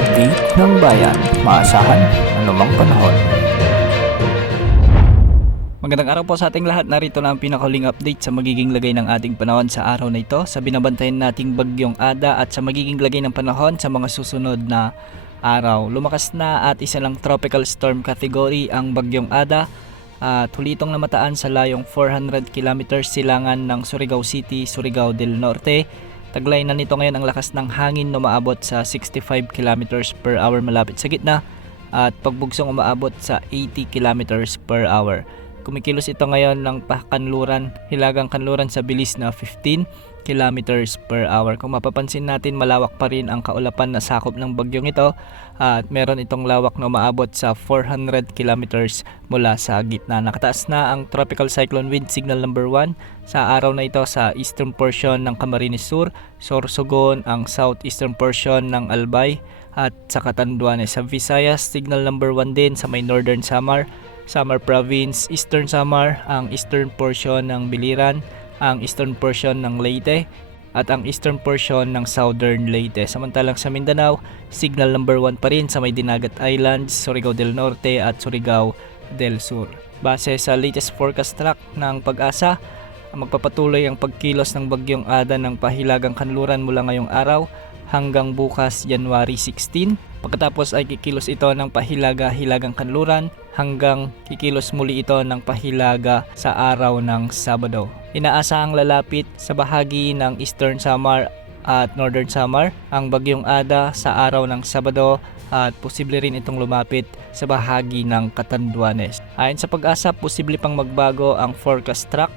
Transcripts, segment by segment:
update ng bayan, maasahan anumang panahon. Magandang araw po sa ating lahat. Narito na ang pinakahuling update sa magiging lagay ng ating panahon sa araw na ito, sa binabantayan nating bagyong Ada at sa magiging lagay ng panahon sa mga susunod na araw. Lumakas na at isa lang tropical storm category ang bagyong Ada at huli itong namataan sa layong 400 km silangan ng Surigao City, Surigao del Norte. Taglay na nito ngayon ang lakas ng hangin na umaabot sa 65 km per hour malapit sa gitna at pagbugsong umaabot sa 80 km per hour. Kumikilos ito ngayon ng pakanluran, hilagang kanluran sa bilis na 15 km per hour. Kung mapapansin natin, malawak pa rin ang kaulapan na sakop ng bagyong ito at meron itong lawak na umaabot sa 400 km mula sa gitna. Nakataas na ang Tropical Cyclone Wind Signal number 1 sa araw na ito sa eastern portion ng Camarines Sur, Sorsogon, ang southeastern portion ng Albay at sa Catanduanes. Sa Visayas, signal number 1 din sa may northern Samar Province, Eastern Samar, ang eastern portion ng Biliran, ang eastern portion ng Leyte, at ang eastern portion ng Southern Leyte. Samantalang sa Mindanao, signal number 1 pa rin sa may Dinagat Islands, Surigao del Norte at Surigao del Sur. Base sa latest forecast track ng Pag-asa, magpapatuloy ang pagkilos ng bagyong Ada ng pahilagang kanluran mula ngayong araw hanggang bukas January 16. Pagkatapos ay kikilos ito ng pahilaga-hilagang kanluran hanggang kikilos muli ito ng pahilaga sa araw ng Sabado. Inaasahang lalapit sa bahagi ng Eastern Samar at Northern Samar ang bagyong Ada sa araw ng Sabado at posible rin itong lumapit sa bahagi ng Catanduanes. Ayon sa Pag-asa, posible pang magbago ang forecast track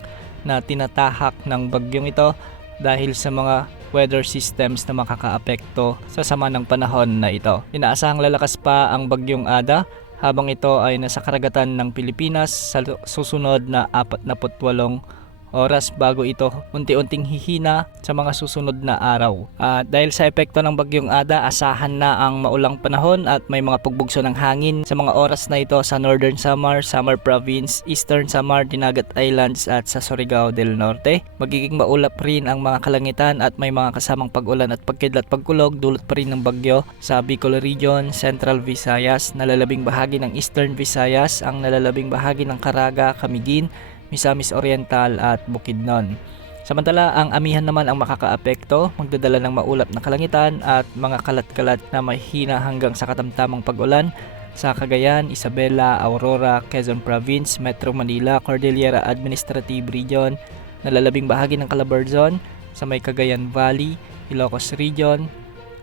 na tinatahak ng bagyong ito dahil sa mga weather systems na makakaapekto sa sama ng panahon na ito. Inaasahang lalakas pa ang bagyong Ada habang ito ay nasa karagatan ng Pilipinas sa susunod na 48 oras bago ito unti-unting hihina sa mga susunod na araw. At dahil sa epekto ng bagyong Ada, asahan na ang maulang panahon at may mga pagbugso ng hangin sa mga oras na ito sa Northern Samar, Samar Province, Eastern Samar, Dinagat Islands at sa Surigao del Norte. Magiging maulap rin ang mga kalangitan at may mga kasamang pag-ulan at pagkidlat pagkulog dulot pa rin ng bagyo sa Bicol Region, Central Visayas, nalalabing bahagi ng Eastern Visayas, ang nalalabing bahagi ng Caraga, Camiguin, Misamis Oriental at Bukidnon. Samantala, ang amihan naman ang makakaapekto, magdadala ng maulap na kalangitan at mga kalat-kalat na may hina hanggang sa katamtamang pag-ulan sa Cagayan, Isabela, Aurora, Quezon Province, Metro Manila, Cordillera Administrative Region, nalalabing bahagi ng Calabarzon, sa may Cagayan Valley, Ilocos Region,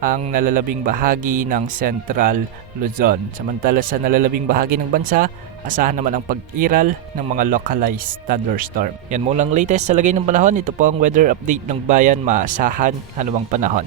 ang nalalabing bahagi ng Central Luzon. Samantala sa nalalabing bahagi ng bansa, asahan naman ang pag-iral ng mga localized thunderstorm. Yan mo lang latest sa lagay ng panahon. Ito po ang weather update ng bayan, maasahan anumang panahon.